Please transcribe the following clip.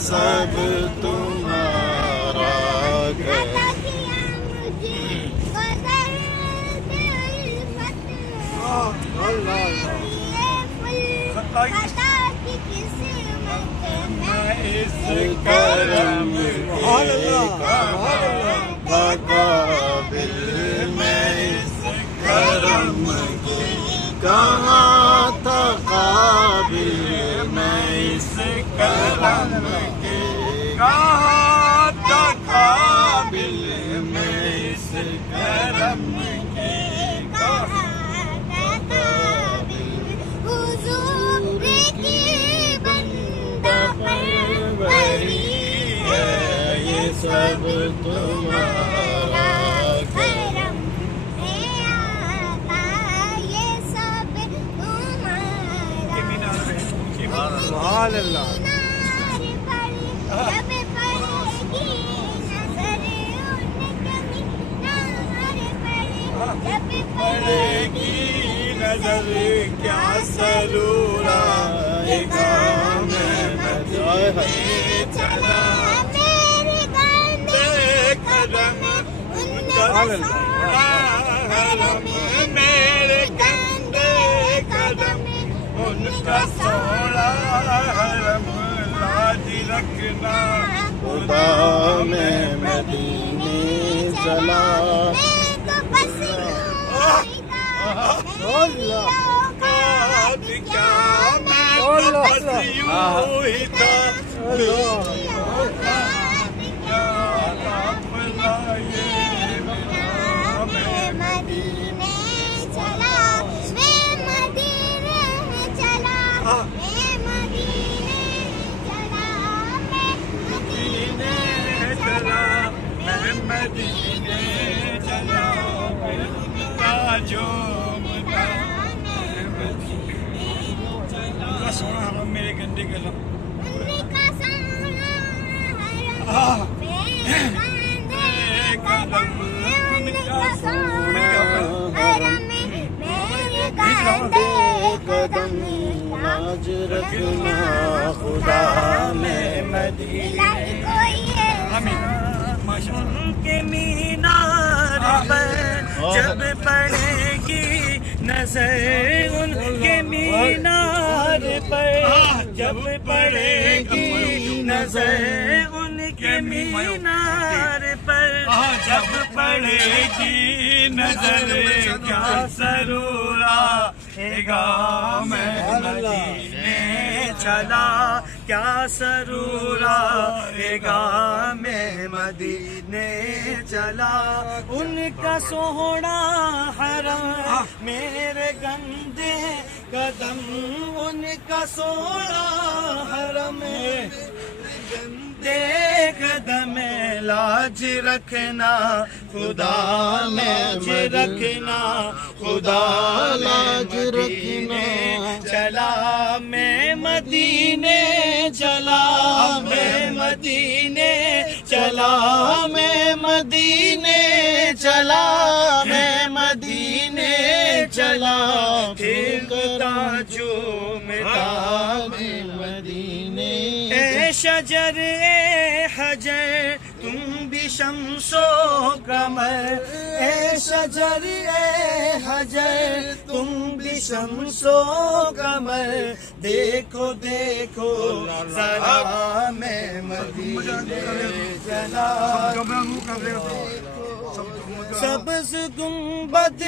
سب تمہارا کرم قابل میں اس کرم کے کہاں تھا قابل میں اس کرم کے کہاں تھا قابل میں اس کرم کے کہاں تھا قابل حضور کی بندہ پروری ہے یہ سب تمہارا کرم ہے آقا یہ سب تمہارا سبحان اللہ جب پڑے گی نظر کیا سرور آئے گا میں مدینے چلا میرے گندے قدم ان کا سوڑا حرم میرے گندے قدم ان کا سوڑا حرم لاج رکھنا خدا میں مدینے چلا سونا حرم میرے گندے قدم قدم لاج رکھنا خدا میں مدینے کے مینار پر جب پڑے گی نظر ان کے مینار پر جب پڑے گی نظر ان کے مینار پر جب پڑے گی نظر کیا سرور آئے گا میں مدینے چلا کیا سرور آئے گا میں مدینے چلا ان کا سونا حرم میرے گندے قدم ان کا سونا حرم گندے قدم لاج رکھنا خدا لاج رکھنا خدا لاج رکھنا چلا میں مدینے چلا میں مدینے چلا میں مدینے چلا میں مدینے چلا پھرتا چومتا میں مدینے اے شجر اے حجر تم بھی شمس و قمر اے شجر اے حجر تم بھی شمس و قمر دیکھو دیکھو ذرا میں مدینے چلا سبز گنبد